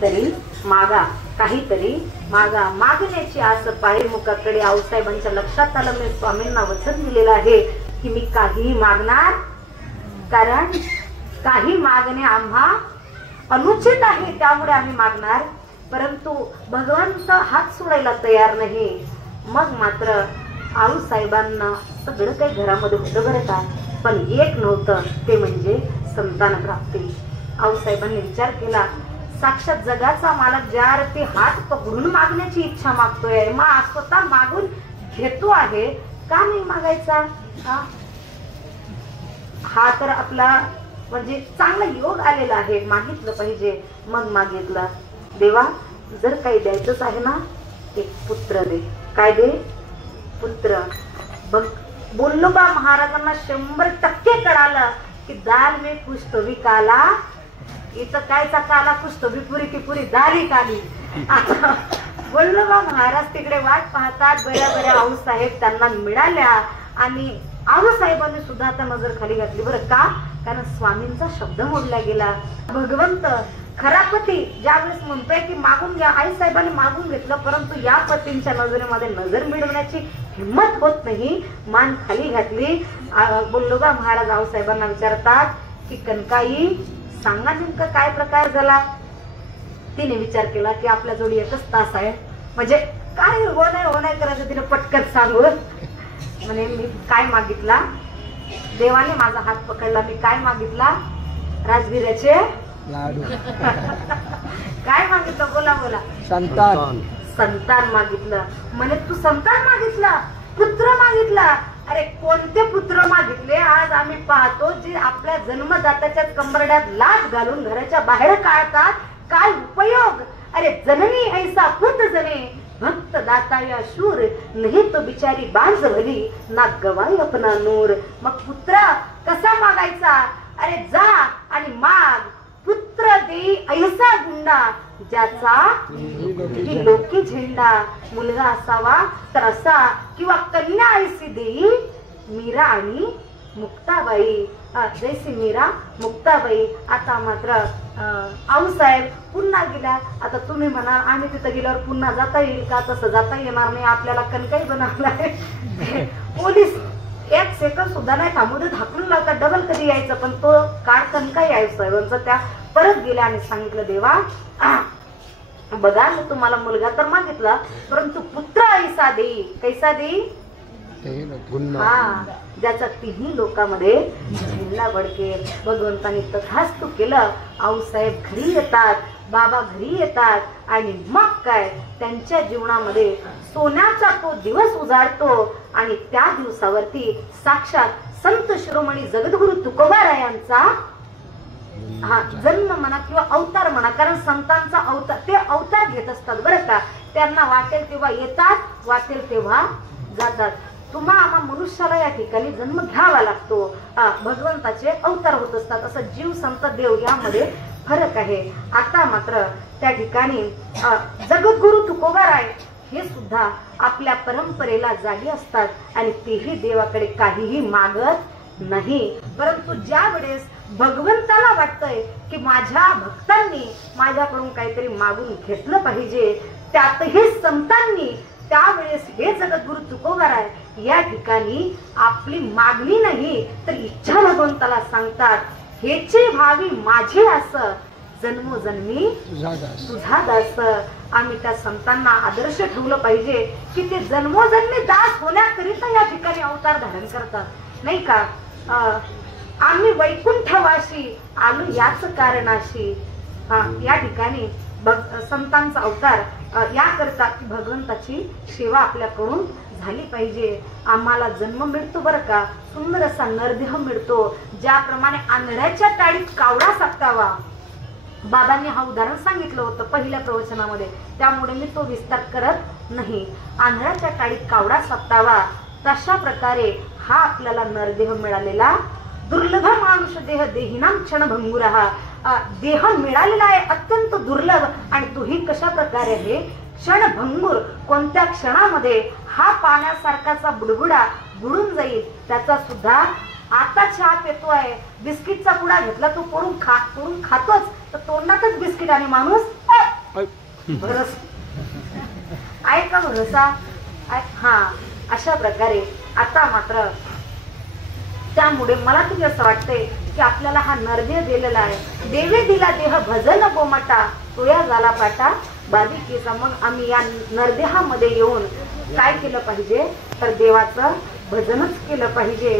काहीतरी मागा, काहीतरी मागा. मागण्याची आस पायमुखाकडे. आऊसाहेबांच्या लक्षात आलं, मी स्वामींना वचन दिलेलं आहे की मी काहीही मागणार, कारण काही मागणे आम्हा अनुचित आहे, त्यामुळे आम्ही मागणार. परंतु भगवंत हात सोडायला तयार नाही. मग मात्र आऊसाहेबांना सगळं काही घरामध्ये होतं बरं का, पण एक नव्हतं, ते म्हणजे संतान प्राप्ती. आऊसाहेबांनी विचार केला, साक्षात जगाचा मालक ज्या अर्थी हात पकडून मागण्याची इच्छा मागतोय, मग स्वतः मागून घेतो आहे, का नाही मागायचा? हा तर आपला म्हणजे चांगला योग आलेला आहे, मागितलं पाहिजे. मग मागितलं, देवा जर काही द्यायचंच आहे ना, एक पुत्र दे. काय दे? पुत्र. बघ, बोललो बा महाराजांना 100% कळालं की दाल में कुछ तो भी काला. इथं कायचा काला, कुछ तो भी पुरी की पुरी दाली काली. बोललो बा महाराज तिकडे वाट पाहतात. बऱ्या बऱ्या आऊसाहेब त्यांना मिळाल्या आणि आऊसाहेबांनी सुद्धा आता नजर खाली घातली बरं का, कारण स्वामींचा शब्द मोडला गेला. भगवंत खरा पती ज्यावेळेस म्हणतोय की मागून घ्या, आई साहेबांनी मागून घेतलं, परंतु या पतींच्या नजरेमध्ये नजर मिळवण्याची हिंमत होत नाही, मान खाली घातली. बोल्लोबा महाराज आऊसाहेबांना विचारतात की कनकाई सांगा नेमकं काय प्रकार झाला. तिने विचार केला की आपल्या जोडी एकच तास आहे, म्हणजे काय हो नाही करायचं, तिने पटकन सांगू म्हणे मी काय मागितला. देवाने माझा हात पकडला, मी काय मागितला? राजगिऱ्याचे लाडू. काय मागितलं? बोला बोला. संतान. संतान मागितलं. म्हणे तू संतान मागितलं, पुत्र मागितला. अरे कोणते पुत्र मागितले? आज आम्ही पाहतो जे आपल्या जन्मदात्याच्या कंबरड्यात लाच घालून घराच्या बाहेर काढतात, काय उपयोग? अरे जननी ऐसा पुत जने, भक्त दाता या शूर, नहीं तो बिचारी बांझ भली, ना गवाई अपना नूर. मग पुत्र कसा मागायचा? अरे जा आणि माग. पुत्र दे ऐसा गुंडा, ज्याचा लोकी झेंडा. मुलगा असावा तर असा, किंवा कन्या ऐसी देई मीरा आणि मुक्ताबाई. जैसी मीरा मुक्ताबाई. आता मात्र आऊसाहेब पुन्हा गेला. आता तुम्ही म्हणा आम्ही तिथं गेल्यावर पुन्हा जाता येईल का? तसं जाता येणार नाही, आपल्याला कणकाई बनवलाय. पोलीस एक सेकंद सुद्धा नाही थांबू देत, हाकलून लावतात, डबल कधी यायचं. पण तो काळ कणकाई आऊसाहेबांचा. त्या परत गेल्या आणि सांगितलं, देवा बघा मी तुम्हाला मुलगा तर मागितला, परंतु पुत्र ऐसा देई. कैसा देई? हा, ज्याचा तिन्ही लोकांमध्ये झेंडा बडकेल. भगवंतानी तथास्तु केलं. आऊसाहेब घरी येतात, बाबा घरी येतात आणि मग काय त्यांच्या जीवनामध्ये सोन्याचा तो दिवस उजाडतो. आणि त्या दिवसावरती साक्षात संत शिरोमणी जगद्गुरु तुकोबारायांचा हा जन्म म्हणा किंवा अवतार म्हणा, कारण संतांचा अवतार ते अवतार घेत असतात बरं का. त्यांना वाटेल तेव्हा येतात, वाटेल तेव्हा जातात. आम्हा मनुष्याला या ठिकाणी जन्म घ्यावा लागतो. भगवंताचे अवतार होत असतात. असं जीव संत देव यामध्ये फरक आहे. आता मात्र त्या ठिकाणी जगद्गुरु तुकोबाराय हे सुद्धा आपल्या परंपरेला जागी असतात आणि तेही देवाकडे काहीही मागत नाही. परंतु ज्या वेळेस भगवंताला वाटतंय की माझ्या भक्तांनी माझ्याकडून काहीतरी मागून घेतलं पाहिजे, त्यातही संतांनी, त्यावेळेस हे जगद्गुरु तुकोबाराय या ठिकाणी आपली मागणी नाही तर इच्छा भगवंताला सांगतात, हेचे भावी माझे असं जन्मोजन्मी तुझा दास. आम्ही त्या संतांना आदर्श ठेवलं पाहिजे की ते जन्मोजन्मी दास होण्याकरिता या ठिकाणी अवतार धारण करतात, नाही का. आम्ही वैकुंठवाशी आलो याच कारणाशी. या ठिकाणी संतांचा अवतार याकरता की भगवंताची सेवा आपल्याकडून झाली पाहिजे. आम्हाला जन्म मिळतो बरं का, सुंदर असा नरदेह मिळतो. ज्याप्रमाणे आंधळ्याच्या टाळीत कावडा सापटावा, बाबांनी हा उदाहरण सांगितलं होतं पहिल्या प्रवचनामध्ये, त्यामुळे मी तो विस्तार करत नाही. आंधळ्याच्या टाळीत कावडा सापटावा, तशा प्रकारे हा आपल्याला नरदेह मिळालेला दुर्लभ मानुष देह देहिनाम क्षणभंगुरहा. देह मिळालेला आहे अत्यंत दुर्लभ आणि तोही कशा प्रकारे आहे? क्षणभंगुर. कोणत्या क्षणामध्ये हा पाण्यासारखाचा बुडबुडा बुडून जाईल. त्याचा सुद्धा आता चहा पितोय, बिस्किटचा पुडा घेतला तो पडून खातोच, तर तोंडातच बिस्किट आणि माणूस भरस आहे का भरोसा? हा, अशा प्रकारे आता मात्र त्यामुळे मला तरी असं वाटतंय की आपल्याला हा नरदेह दिलेला आहे. देवे दिला देह भजन गोमटा, तुया झाला पाटा बाधिकेचा. मग आम्ही या नरदेहामध्ये येऊन काय केलं पाहिजे तर देवाचं भजनच केलं पाहिजे.